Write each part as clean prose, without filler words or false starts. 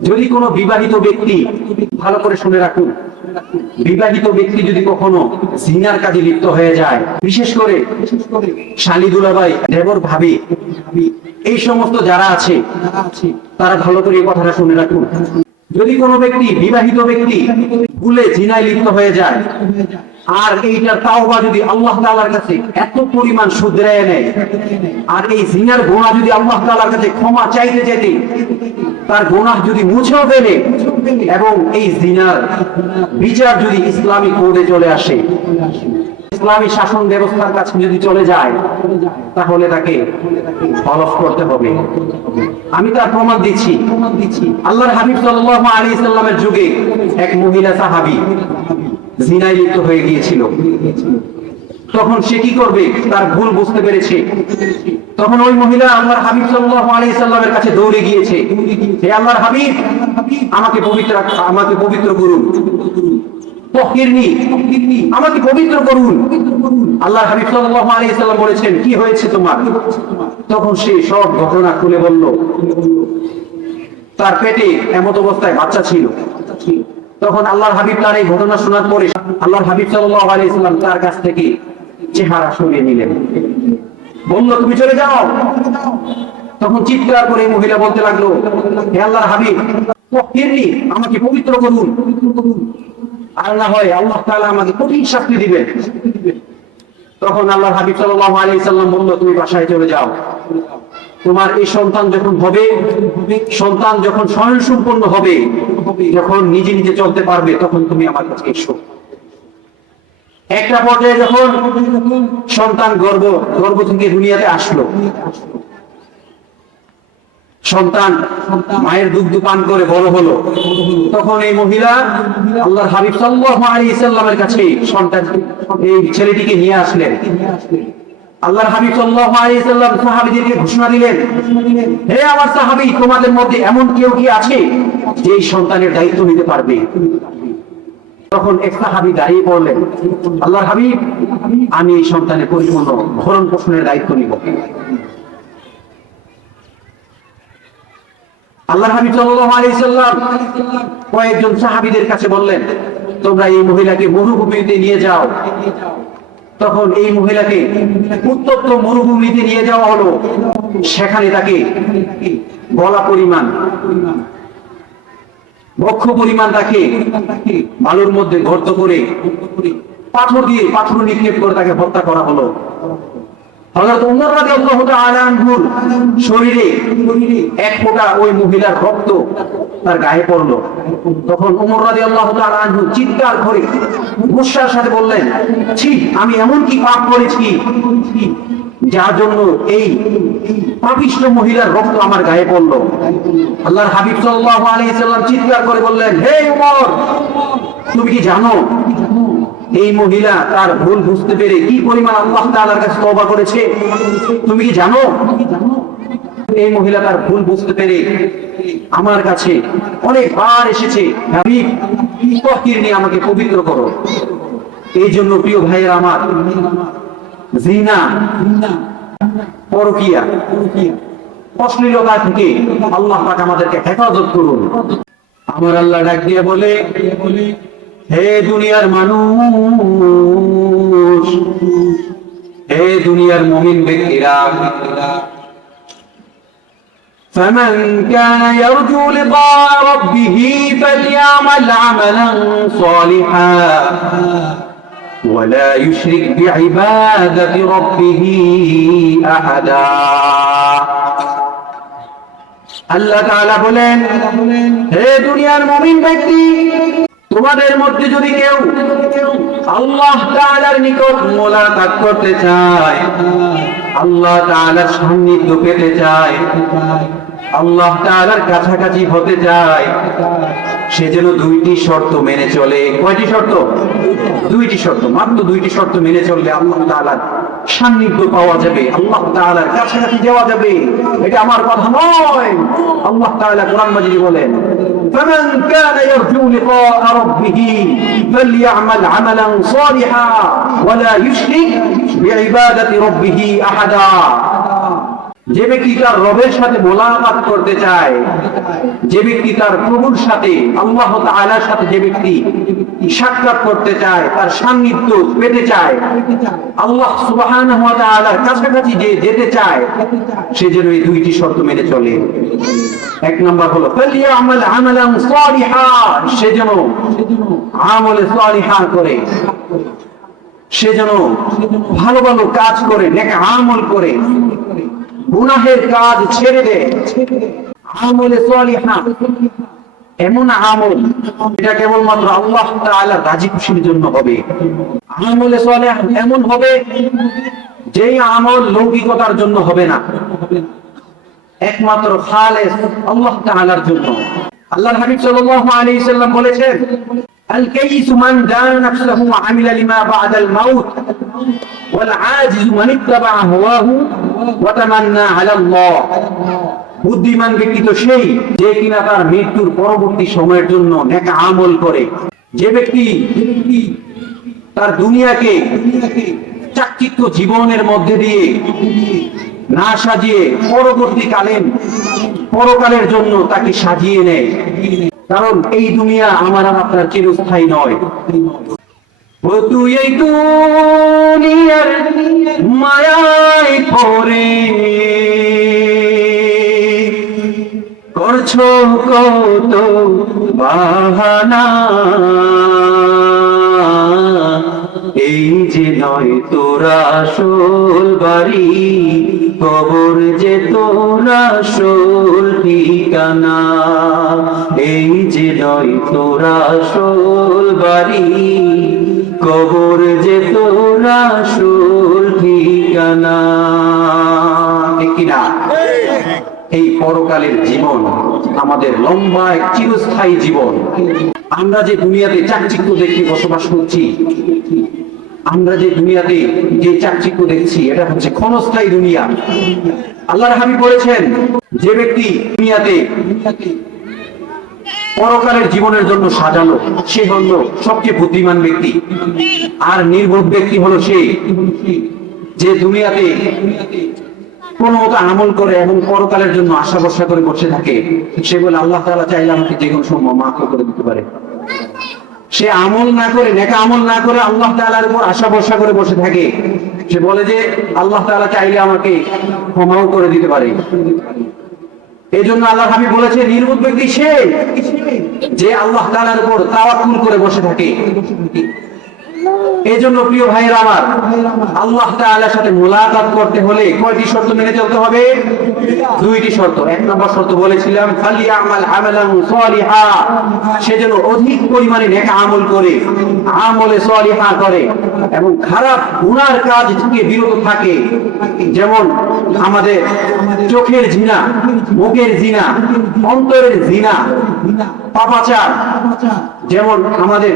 যদি কোনো বিবাহিত ব্যক্তি, ভালো করে শুনে রাখুন, বিবাহিত ব্যক্তি যদি কখনো জিনার কাজে লিপ্ত হয়ে যায়, বিশেষ করে শালী দুলাভাই, দেবর, ভাবি, এই সমস্ত যারা আছে তারা ভালো করে এই কথাটা শুনে রাখুন। যদি কোনো ব্যক্তি, বিবাহিত ব্যক্তি ভুলে জিনায় লিপ্ত হয়ে যায়, আর এইটার তাওবা যদি আল্লাহ তাআলার কাছে এত পরিমাণ শুধরায় নেয়, আর এই জিনার গুনাহ যদি আল্লাহ তাআলার কাছে ক্ষমা চাইতে যেতে তার গুনাহ যদি মুছেও ফেলে, এবং এই জিনার বিচার যদি ইসলামী কোর্টে চলে আসে, ইসলামী শাসন ব্যবস্থার কাছে যদি চলে যায়, তাহলে তাকে হলফ করতে হবে। আমি তার প্রমাণ দিচ্ছি। আল্লাহর হাবিব সাল্লাল্লাহু আলাইহি সাল্লামের যুগে এক মহিলা সাহাবী জিনায় লিপ্ত হয়ে গিয়েছিল। তখন সে কি করবে, তার ভুল বুঝতে পেরেছে। তখন ওই মহিলা আল্লাহর হাবিব সাল্লাল্লাহু আলাইহি সাল্লামের কাছে দৌড়ে গিয়েছে, হে আল্লাহর হাবিব, আমাকে পবিত্র করুন, তাহহিরনি, আমাকে পবিত্র করুন। আল্লাহর হাবিব সাল্লাল্লাহু আলাইহি সাল্লাম বলেছেন, কি হয়েছে তোমার? তখন সে সব ঘটনা খুলে বলল। তার পেটে এমত অবস্থায় বাচ্চা ছিল। তখন আল্লাহর হাবিব তার এই ঘটনা শোনার পরে আল্লাহর হাবিব সাল্লাল্লাহু আলাইহি সাল্লাম তার কাছ থেকে চেহারা সরিয়ে নিলেন, বলল, তুমি চলে যাও। তখন চিৎকার করে মহিলা বলতে লাগলো, হে আল্লাহর হাবিব, তাহহিরনি, আমাকে পবিত্র করুন, আর না হয় আল্লাহ তাআলা আমাকে কঠিন শাস্তি দিবেন। তখন আল্লাহর হাবিব সাল্লাল্লাহু আলাইহি সাল্লাম বলল, তুমি বাসায় চলে যাও। তোমার এই সন্তান যখন হবে, সন্তান যখন স্বয়ংসম্পূর্ণ হবে, যখন নিজে নিজে চলতে পারবে, তখন তুমি আমার কাছে এসো। একটা পর্যায়ে যখন সন্তান গর্ভ থেকে দুনিয়াতে আসলো, সন্তান মায়ের দুগ্ধ পান করে বড় হলো, তখন এই মহিলা আল্লাহর হাবিব সাল্লাল্লাহু আলাইহি সাল্লামের কাছে সন্তান, এই ছেলেটিকে নিয়ে আসলেন। আল্লাহর হাবিব সাল্লাল্লাহু আলাইহি সাল্লাম সাহাবীদেরকে ঘোষণা দিলেন, হে আমার সাহাবী, তোমাদের মধ্যে এমন কেউ কি আছে যে এই সন্তানের দায়িত্ব নিতে পারবে? তখন এক সাহাবী দাঁড়িয়ে পড়লেন, আল্লাহর হাবিব, আমি এই সন্তানের পরিপূর্ণ ভরণ পোষণের দায়িত্ব নিব। আল্লাহর হাবিব সাল্লাল্লাহু আলাইহি সাল্লাম কয়েকজন সাহাবীদের কাছে বললেন, তোমরা এই মহিলাকে মরুভূমিতে নিয়ে যাও। তখন এই মহিলাকে উত্তপ্ত মরুভূমিতে নিয়ে যাওয়া হলো। সেখানে তাকে গলা পরিমাণ, বক্ষ পরিমাণ তাকে বালুর মধ্যে গর্ত করে পাথর নিক্ষেপ করে তাকে হত্যা করা হলো। হযরত ওমর রাদিয়াল্লাহু তাআলা আনহুর শরীরে এক ফোঁটা ওই মহিলার রক্ত তার গায়ে পড়লো। তখন ওমর রাদিয়াল্লাহু তাআলা আনহু চিৎকার করে গুসার সাথে বললেন, ছি, আমি এমন কি পাপ করেছি যার জন্য এই পাপিষ্ঠ মহিলার রক্ত আমার গায়ে পড়লো? আল্লাহর হাবিব সাল্লাল্লাহু আলাইহি সাল্লাম চিৎকার করে বললেন, হে ওমর, তুমি কি জানো এই মহিলা তার ভুল বুঝতে পেরে কি পরিমাণ আল্লাহ তাআলার কাছে তওবা করেছে? তুমি কি জানো এই মহিলা তার ভুল বুঝতে পেরে আমার কাছে অনেকবার এসেছে, হাবিব, তাহহিরনি, আমাকে পবিত্র করো। এই জন্য প্রিয় ভাইয়েরা আমার, জিনা, পরকীয়া, অশ্লীলতা থেকে আল্লাহ পাক আমাদেরকে হেফাজত করুন। আমার আল্লাহ ডাক দিয়ে বলে, হে দুনিয়ার মানুষ, হে দুনিয়ার মুমিন ব্যক্তিরা, فمن كان يرجو لقاء ربه فليعمل عملا صالحا ولا يشرك بعبادة ربه أحدا। আল্লাহ তাআলা বলেন, হে দুনিয়ার মুমিন ব্যক্তি, তোমাদের মধ্যে যদি কেউ আল্লাহ তাআলার নিকট মোলাকাত করতে চায়, আল্লাহ তাআলার সান্নিধ্য পেতে চায়, আল্লাহ তাআলার কাছাকাছি হতে চায়, সে যেন দুইটি শর্ত মেনে চলে। কয়টি শর্ত? দুইটি শর্ত, মাত্র দুইটি শর্ত মেনে চললে আল্লাহ তাআলার সান্নিধ্য পাওয়া যাবে, আল্লাহ তাআলার কাছাকাছি যাওয়া যাবে। এটা আমার কথা নয়, আল্লাহ তাআলা কোরআন মাজিদে বলেন, فمن كان يرجو لقاء ربه فليعمل عملا صالحا ولا يشرك بعبادة ربه أحدا। যে ব্যক্তি তার রবের সাথে মোলাকাত করতে চায়, যে ব্যক্তি তার প্রভুর সাথে আল্লাহ তাআলার সাথে যে ব্যক্তি সাক্ষাৎ করতে চায়, তার সান্নিধ্য পেতে চায়, আল্লাহ সুবহানাহু ওয়া তাআলার কাছাকাছি যে যেতে চায়, সে যেন এই দুইটি শর্ত মেনে চলে। এক নম্বর হলো ফালিয়ামাল আমালান সালিহা, সে যেন আমলে সালিহা করে, সে যেন ভালো ভালো কাজ করে, নেক আমল করে, গুনাহের কাজ ছেড়ে দেয়। আমলে সালিহা এমন আমল এটা কেবলমাত্র আল্লাহ তাআলার রাজি খুশির জন্য হবে। আমলে সালিহ এমন হবে যেই আমল লৌকিকতার জন্য হবে না, একমাত্র খালেস আল্লাহ তাআলার জন্য। আল্লাহর হাবিব সাল্লাল্লাহু আলাইহি সাল্লাম বলেছেন, আল কাইসু মান দানা নাফসাহু ওয়া আমিলা লিমা বা'দাল মাউত ওয়াল আজিজু মান ইত্তাবা হাওয়াহু ওয়া তামান্না আলা আল্লাহ। বুদ্ধিমান ব্যক্তি তো সেই যে কিনা তার মৃত্যুর পরবর্তী সময়ের জন্য নেক আমল করে। যে ব্যক্তি তার দুনিয়াকে চাকচিক্য জীবনের মধ্যে দিয়ে না সাজিয়ে পরকালের জন্য তাকে সাজিয়ে নেয়, কারণ এই দুনিয়া আমার আর আপনার চিরস্থায়ী নয়। ও তুই এই দুনিয়ার মায়ায় পড়ে করছো কত বাহানা, এই যে নয় তোর আসল বাড়ি, কবর যে তোর আসল ঠিকানা। এই যে নয় তোর আসল বাড়ি, কবর যে তোর আসল ঠিকানা। ঠিক কিনা? এই পরকালের জীবন আমাদের লম্বা এক চিরস্থায়ী জীবন। আমরা যে দুনিয়াতে চাকচিক্য দেখে বসবাস করছি, আমরা যে দুনিয়াতে যে চাকচিক্য দেখছি, এটা হচ্ছে ক্ষণস্থায়ী দুনিয়া। আল্লাহর হাবিব বলেছেন, যে ব্যক্তি দুনিয়াতে পরকালের জীবনের জন্য সাজানো, সে হলো সবচেয়ে বুদ্ধিমান ব্যক্তি। আর নির্বোধ ব্যক্তি হলো সে যে দুনিয়াতে কোনো মতো আমল করে এবং পরকালের জন্য আশা ভরসা করে বসে থাকে। সে বলে আল্লাহ তাআলা চাইলে আমাকে যে কোনো সময় মাফ করে দিতে পারে। সে আমল না করে, নেকা আমল না করে আল্লাহ তাআলার উপর আশা ভরসা করে বসে থাকে। সে বলে যে আল্লাহ তাআলা চাইলে আমাকে ক্ষমাও করে দিতে পারে। এই জন্য আল্লাহর হাবিব বলেছে, নির্বোধ ব্যক্তি সে যে আল্লাহ তাআলার উপর তাওয়াক্কুল করে বসে থাকে। এই জন্য প্রিয় ভাইয়েরা আমার, আল্লাহ তাআলার সাথে মুলাকাত করতে হলে কয়টি শর্ত মেনে চলতে হবে? দুইটি শর্ত। এক নম্বর শর্ত বলেছিলাম, ফালিয়ামাল আমালান সালিহা, সে যেন অধিক পরিমাণে নেক আমল করে, আমলে সালিহা করে এবং খারাপ গুনার কাজ থেকে বিরত থাকে। যেমন আমাদের চোখের জিনা, মুখের জিনা, অন্তরের জিনা, পাপাচার, যেমন আমাদের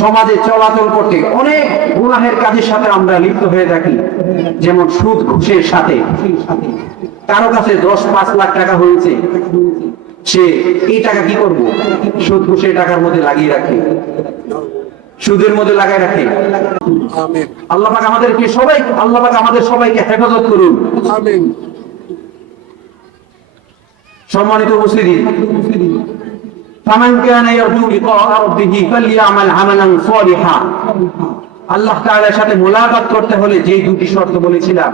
সমাজে চলাচল করতে অনেক গুনাহের কাজের সাথে আমরা লিপ্ত হয়ে থাকি। যেমন সুদ ঘুষের সাথে, কারো কাছে 10-5 লাখ টাকা হয়েছে, সে এই টাকা কি করব, সুদ ঘুষের টাকার মধ্যে লাগিয়ে রাখে, সুদের মধ্যে লাগাই রাখে। আল্লাহ পাক আমাদের সবাইকে হেফাজত করুন। আমিন। সম্মানিত উপস্থিতি, ফামান কানা ইয়ারজু লিকা রাব্বিহি ফালইআমাল আমালান সালিহা। আল্লাহ তাআলার সাথে মুলাকাত করতে হলে যে দুটি শর্ত বলেছিলাম,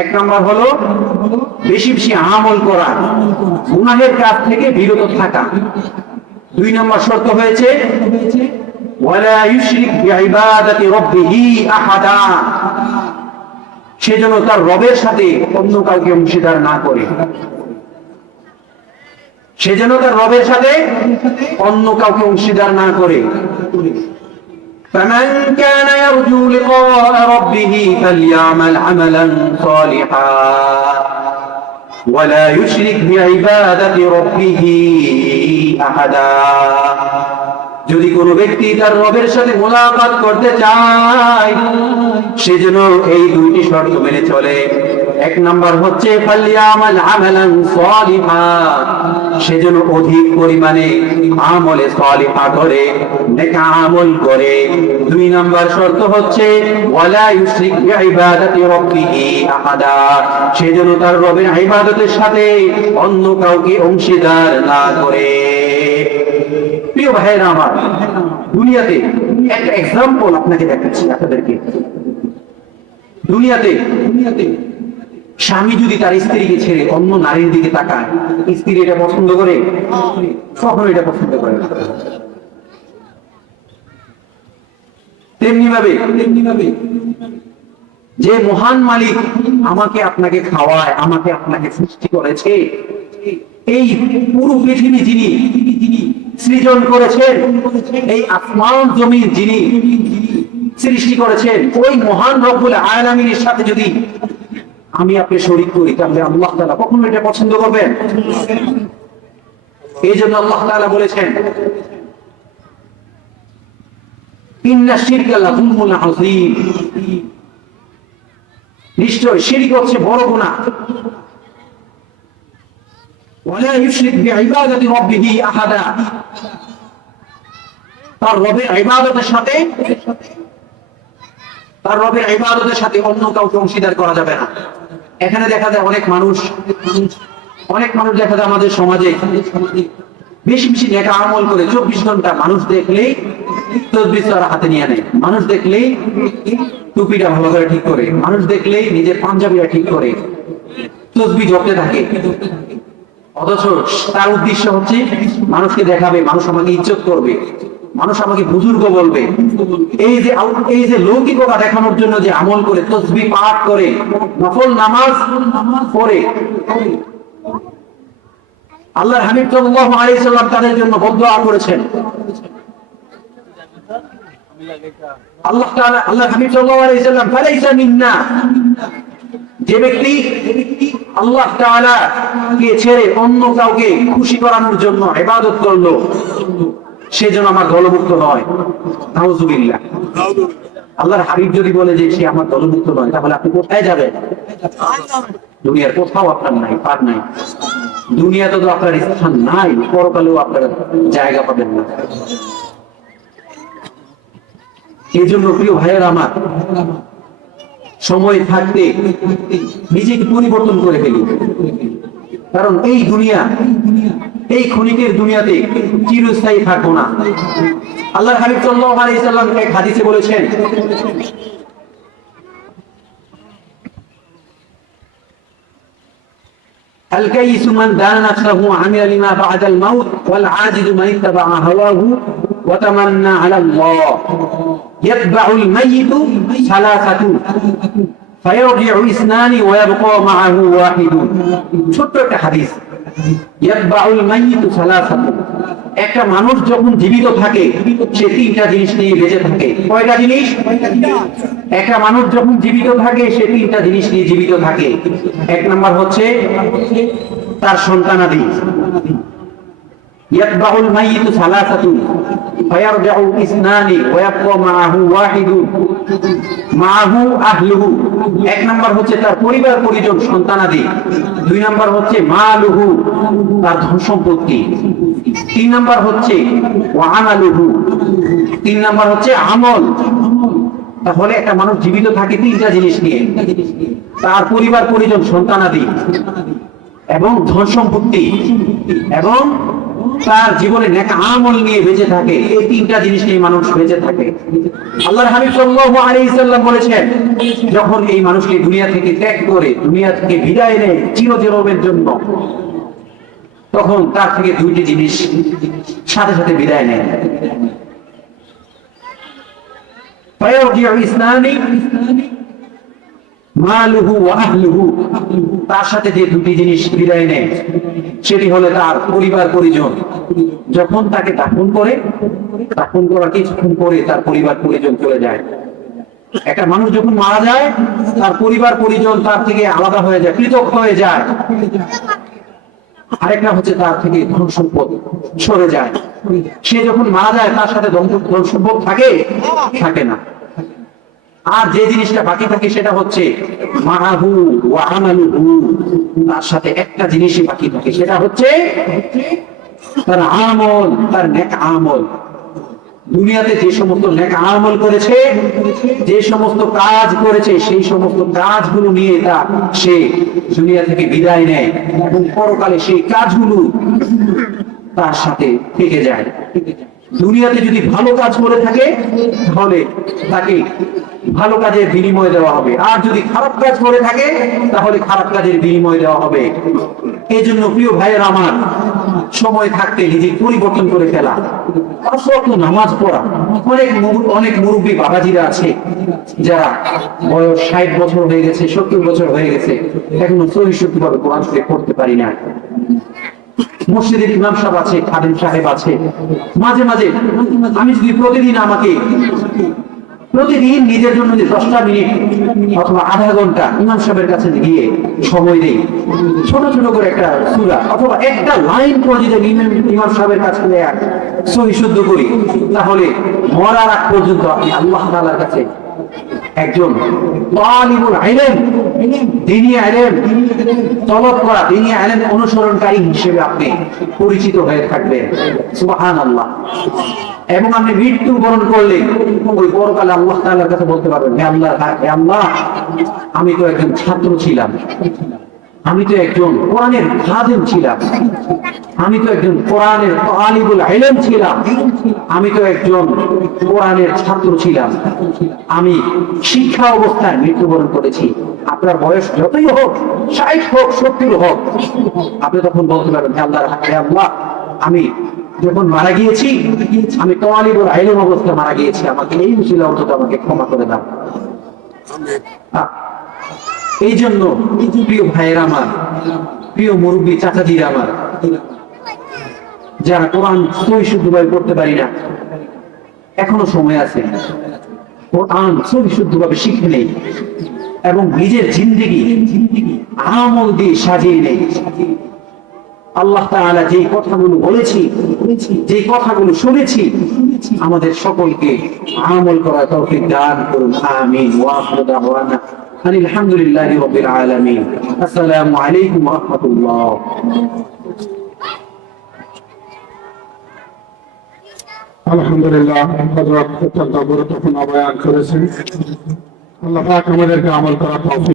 এক নম্বর হলো বেশি বেশি আমল করা, গুনাহের কাজ থেকে বিরত থাকা। দুই নম্বর শর্ত হয়েছে ওয়ালা ইউশরিক বিইবাদাতি রাব্বিহি আহাদা, সে যেন তার রবের সাথে অন্য কাউকে অংশীদার না করে, সে যেন তার রবের সাথে অন্য কাউকে অংশীদার না করে। فمن كان يرجو لقاء ربه فليعمل عملا صالحا ولا يشرك بعبادة ربه أحدا। যদি কোনো ব্যক্তি তার রবের সাথে মুলাকাত করতে চায়, সে যেন এই দুইটি শর্ত মেনে চলে। এক নাম্বার হচ্ছে ফালিয়ামাল আমালান সালিহা, সেজন্য অধিক পরিমাণে আমলে সালিহা করে, নেক আমল করে। দুই নাম্বার শর্ত হচ্ছে ওয়ালা ইউশরিক বিইবাদাতি রাব্বিহি আহাদা, সেজন্য তার রবের ইবাদতের সাথে অন্য কাউকে অংশীদার না করে। প্রিয় ভাইরা আমার, দুনিয়াতে একটা এক্সাম্পল আপনাকে দেখাচ্ছি আপনাদেরকে। দুনিয়াতে স্বামী যদি তার স্ত্রীকে ছেড়ে অন্য নারীর দিকে তাকায়, স্ত্রী এটা পছন্দ করে? কখনো এটা পছন্দ করে না। তেমনি ভাবে যে মহান মালিক আমাকে আপনাকে খাওয়ায়, আমাকে আপনাকে সৃষ্টি করেছে, এই পুরো পৃথিবী যিনি সৃজন করেছেন, এই আসমান জমিন যিনি সৃষ্টি করেছেন, ওই মহান রব্বুল আলামিনের সাথে যদি আমি আপনি শরীক করি, তাহলে আল্লাহ তাআলা কখনো এটা পছন্দ করবেন? এই জন্য আল্লাহ তাআলা বলেছেন ইন্না শিরকা লাযুলমুন আযীম, নিশ্চয় শিরক হচ্ছে বড় গুনাহ। ওয়ালা ইউশরিক বিইবাদাতি রাব্বিহি আহাদা, তার রবের ইবাদতের সাথে অন্য কাউকে অংশীদার করা যাবে না। এখানে দেখা যায় অনেক মানুষ দেখা যায় আমাদের সমাজে বেশি বেশি নেক আমল করে 24 ঘন্টা মানুষ দেখলেই তাসবিহ তারা হাতে নিয়ে নেয়, মানুষ দেখলেই টুপিটা ভালো করে ঠিক করে, মানুষ দেখলেই নিজের পাঞ্জাবিটা ঠিক করে তাসবিহ জপতে থাকে। অথচ তার উদ্দেশ্য হচ্ছে মানুষকে দেখাবে, মানুষ আমাকে ইজ্জত করবে, মানুষ আমাকে বুজুর্গ বলবে। এই যে লৌকিকতা দেখানোর জন্য যে আমল করে, তাসবিহ পাঠ করে, নফল নামাজ পড়ে, আল্লাহর হাবিব সাল্লাল্লাহু আলাইহি সাল্লাম তাদের জন্য বদদুআ করেছেন। আল্লাহর হাবিব সাল্লাল্লাহু আলাইহি সাল্লাম ফালাইসা মিন্না, যে ব্যক্তি আল্লাহ তাআলা কে ছেড়ে অন্য কাউকে খুশি করানোর জন্য ইবাদত করলো, সে যেন আমার দলভুক্ত নয়। নাউযুবিল্লাহ। আল্লাহর হাবিব যদি বলে যে সে আমার দলভুক্ত নয়, তাহলে আপনি কোথায় যাবেন? দুনিয়ার কোথাও আপনার নাই, পার নাই। দুনিয়াতে তো আপনার স্থান নাই, পরকালেও আপনার জায়গা পাবেন না। এই জন্য প্রিয় ভাইয়েরা আমার, সময় থাকতে নিজেকে পরিবর্তন করে ফেলি, কারণ এই দুনিয়া, এই ক্ষণিকের দুনিয়াতে চিরস্থায়ী থাকবো না। আল্লাহর হাবিব সাল্লাল্লাহু আলাইহি সাল্লাম এক হাদিসে বলেছেন, الكيس من دان نفسه وعمل لما بعد الموت والعاجز من اتبع هواه وتمنى على الله يتبع الميت ثلاثة فيرجع اثنان ويبقى معه واحد। ছোট্ট একটা হাদিস, ইয়াতবাউল মাইয়িতু সালাসাতু, একটা মানুষ যখন জীবিত থাকে সে তিনটা জিনিস নিয়ে বেঁচে থাকে। কয়টা জিনিস? একটা মানুষ যখন জীবিত থাকে সে তিনটা জিনিস নিয়ে জীবিত থাকে। এক নাম্বার হচ্ছে তার সন্তানাদি। ইয়াতবাউল মাইয়িতু সালাসাতু ফায়ারজাউ ইসনানি ওয়া ইয়াবকা মাআহু ওয়াহিদুন মাআহু আহলুহু। এক নাম্বার হচ্ছে তার পরিবার পরিজন সন্তানাদি। দুই নাম্বার হচ্ছে মালুহু, তার ধন সম্পত্তি। তিন নাম্বার হচ্ছে ওয়া আমালুহু, তিন নাম্বার হচ্ছে আমল। তাহলে একটা মানুষ জীবিত থাকে তিনটা জিনিস নিয়ে, তার পরিবার পরিজন সন্তানাদি এবং ধন সম্পত্তি এবং তার জীবনে নেক আমল নিয়ে বেঁচে থাকে। এই তিনটা জিনিস নিয়ে মানুষ বেঁচে থাকে। আল্লাহর হাবিব সাল্লাল্লাহু আলাইহি সাল্লাম বলেছেন, যখন এই মানুষকে দুনিয়া থেকে ত্যাগ করে, দুনিয়া থেকে বিদায় নেয় চিরজীবনের জন্য, তখন তার থেকে দুইটি জিনিস সাথে সাথে বিদায় নেয়। ফায়ারজিউ ইসনানি মালুহু ওয়া আহলুহু, তার সাথে যে দুটি জিনিস বিদায় নেয় সেটি হলো তার পরিবার পরিজন। যখন তাকে দাফন করার কিছুক্ষণ পরে তার পরিবার পরিজন চলে যায়। একটা মানুষ যখন মারা যায় তার পরিবার পরিজন তার থেকে আলাদা হয়ে যায়, পৃথক হয়ে যায়। আরেকটা হচ্ছে তার থেকে ধন সম্পদ সরে যায়। সে যখন মারা যায় তার সাথে ধন সম্পদ থাকে না। আর যে জিনিসটা বাকি থাকে সেটা হচ্ছে মাহু ওয়া আমালুহু, তার সাথে একটা জিনিসই বাকি থাকে, সেটা হচ্ছে তার আমল, তার নেক আমল। দুনিয়াতে যে সমস্ত নেক আমল করেছে, যে সমস্ত কাজ করেছে, সেই সমস্ত কাজগুলো নিয়ে সে দুনিয়া থেকে বিদায় নেয় এবং পরকালে সেই কাজগুলো তার সাথে থেকে যায়। দুনিয়াতে যদি ভালো কাজ করে থাকে তাহলে তাকে ভালো কাজের বিনিময় দেওয়া হবে, আর যদি খারাপ কাজ করে থাকে তাহলে খারাপ কাজের বিনিময় দেওয়া হবে। এই জন্য প্রিয় ভাইয়ের আমার, সময় থাকতে নিজের পরিবর্তন করে ফেলা, নামাজ পড়া। অনেক মুরব্বী বাবাজিরা আছে যারা বয়স 60 বছর হয়ে গেছে, 70 বছর হয়ে গেছে, এখনো সহিষ্ণুভাবে কোরআন শরীফ পড়তে পারি না। মসজিদের ইমাম সাহেব আছে, খাদেম সাহেব আছে, মাঝে মাঝে আমি যদি প্রতিদিন নিজের জন্য 10টা মিনিট অথবা আধা ঘন্টা ইমাম সাহেবের কাছে গিয়ে সময় দেই, ছোট ছোট করে একটা সূরা অথবা একটা লাইন পড়ে যদি ইমাম সাহেবের কাছে সহি শুদ্ধ করি, তাহলে মরার আগ পর্যন্ত আপনি আল্লাহ তাআলার কাছে একজন তালিবুল ইলম, দ্বীনি ইলম তলব করা, দ্বীনি ইলম অনুসরণকারী হিসেবে আপনি পরিচিত হয়ে থাকবেন। সুবহানাল্লাহ। এবং আপনি মৃত্যুবরণ করলে ওই পরকালে আল্লাহ তাআলার কাছে বলতে পারবেন, হে আল্লাহ, আমি তো একজন ছাত্র ছিলাম, আমি তো একজন কোরআনের খাদেম ছিলাম, আমি তো একজন কোরআনের তালিবুল ইলম ছিলাম, আমি তো একজন কোরআনের ছাত্র ছিলাম, আমি শিক্ষা অবস্থায় মৃত্যুবরণ করেছি। আপনার বয়স যতই হোক, 60 হোক, 70 হোক, আপনি তখন বলতে পারবেন, হে আল্লাহ, আমি যখন মারা গিয়েছি, আমি তালিবুল ইলম অবস্থায় মারা গিয়েছি, আমাকে এই উসিলা অন্তত আমাকে ক্ষমা করে দাও। এই জন্য প্রিয় ভাইয়ের আমার, প্রিয় মুরব্বী চাচাজিরা আমার, যারা কোরআন সহিষ্ণুভাবে পড়তে পারি না, এখনো সময় আছে, কোরআন সহিষ্ণুভাবে শিখে নেই এবং নিজের জিন্দেগি আমল দিয়ে সাজিয়ে নেই। আল্লাহ তাআলা যে কথাগুলো বলেছি, যে কথাগুলো শুনেছি, আমাদের সকলকে আমল করার তৌফিক দান করুন। আমিন। ওয়া আখিরু দাওয়ানা আলহামদুলিল্লাহি রাব্বিল আলামিন। আসসালামু আলাইকুম ওয়া রাহমাতুল্লাহ। আলহামদুলিল্লাহ, হযরত অত্যন্ত গুরুত্বপূর্ণ বয়ান করেছেন। আল্লাহ পাক আমাদেরকে আমল করার তৌফিক